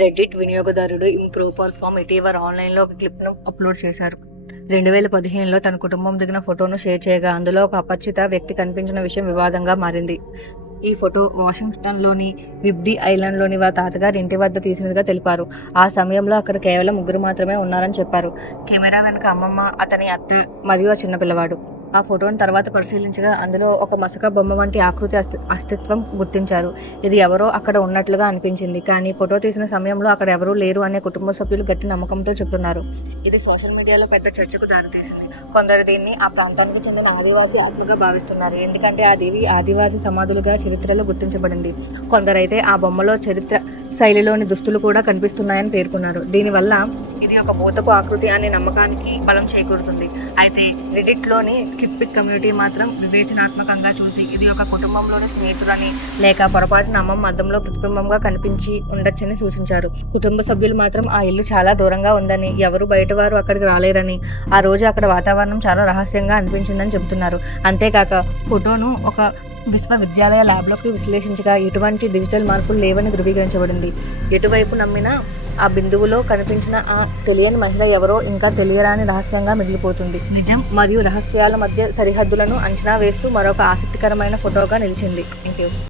Reddit వినియోగదారుడు ఇంప్రూపర్ form ఇటీవల ఆన్లైన్లో ఒక క్లిప్ను అప్లోడ్ చేశారు. 2015లో తన కుటుంబం దిగిన ఫోటోను షేర్ చేయగా అందులో ఒక అపరిచిత వ్యక్తి కనిపించిన విషయం వివాదంగా మారింది. ఈ ఫోటో వాషింగ్టన్లోని విబ్డీ ఐలాండ్లోని వారి తాతగారి ఇంటి వద్ద తీసినదిగా తెలిపారు. ఆ సమయంలో అక్కడ కేవలం 3 మాత్రమే ఉన్నారని చెప్పారు. కెమెరా వెనుక అమ్మమ్మ, అతని అత్త మరియు ఆ చిన్న పిల్లవాడు. ఆ ఫోటోను తర్వాత పరిశీలించగా అందులో ఒక మసక బొమ్మ వంటి ఆకృతి అస్తిత్వం గుర్తించారు. ఇది ఎవరో అక్కడ ఉన్నట్లుగా అనిపించింది. కానీ ఫోటో తీసిన సమయంలో అక్కడ ఎవరూ లేరు అనే కుటుంబ సభ్యులు గట్టి నమ్మకంతో చెబుతున్నారు. ఇది సోషల్ మీడియాలో పెద్ద చర్చకు దారితీసింది. కొందరు దీన్ని ఆ ప్రాంతానికి చెందిన ఆదివాసీ ఆత్మగా భావిస్తున్నారు, ఎందుకంటే ఆ దేవి ఆదివాసీ సమాధులుగా చరిత్రలో గుర్తించబడింది. కొందరైతే ఆ బొమ్మలో చరిత్ర శైలిలోని దుస్తులు కూడా కనిపిస్తున్నాయని పేర్కొన్నారు. దీనివల్ల ఇది ఒక భూతపు ఆకృతి అనే నమ్మకానికి బలం చేకూరుతుంది. అయితే రెడిట్లోని స్కిప్పిక్ కమ్యూనిటీ మాత్రం వివేచనాత్మకంగా చూసి ఇది ఒక కుటుంబంలోని స్నేహితులని లేక పొరపాటున అమ్మమ్మ అద్దంలో ప్రతిబింబంగా కనిపించి ఉండొచ్చని సూచించారు. కుటుంబ సభ్యులు మాత్రం ఆ ఇల్లు చాలా దూరంగా ఉందని, ఎవరు బయటవారు అక్కడికి రాలేరని, ఆ రోజు అక్కడ వాతావరణం చాలా రహస్యంగా అనిపించిందని చెబుతున్నారు. అంతేకాక ఫోటోను ఒక విశ్వవిద్యాలయ ల్యాబ్లోకి విశ్లేషించగా ఎటువంటి డిజిటల్ మార్పులు లేవని ధృవీకరించబడింది. ఎటువైపు నమ్మినా ఆ బిందువులో కనిపించిన ఆ తెలియని మహిళ ఎవరో ఇంకా తెలియరాని రహస్యంగా మిగిలిపోతుంది. నిజం మరియు రహస్యాల మధ్య సరిహద్దులను అంచనా వేస్తూ మరొక ఆసక్తికరమైన ఫోటోగా నిలిచింది. Thank you.